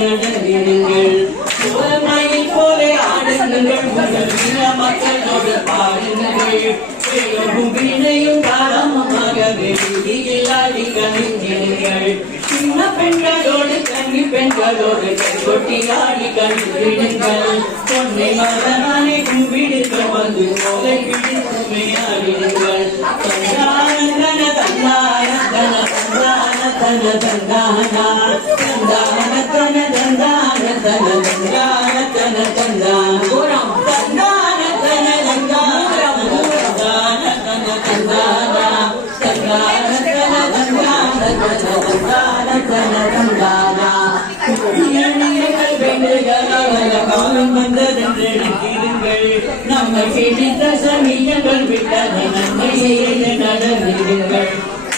நடந்திருங்கள் புறமையில் போல ஆடுங்கள் உங்கள் மக்களோடு பாடுங்கள் வீணையும் காலமாகவே வீதியில்லாடி கணிந்திருங்கள் சின்ன பெண்களோடு கன்னி பெண்களோடு கொட்டியாடி கணிந்திருங்கள் பொன்னை மகனானே கும்பிடுக்க வந்து போதை பிடித்துமே ஆடிடுங்கள் தந்தான தந்தான தன தந்தான தன தந்தானா தந்தான தன தந்தான தன தந்தான தன தந்தான தந்தான தன தந்தான தந்தான தன தந்தானா தந்தான தன தந்தான தன தந்தான தன தந்தானா காலம் வந்ததென்று நினைத்திருங்கள் நம்ம பிடித்த சமயங்கள் விட்டது நன்மையை நடந்திருங்கள்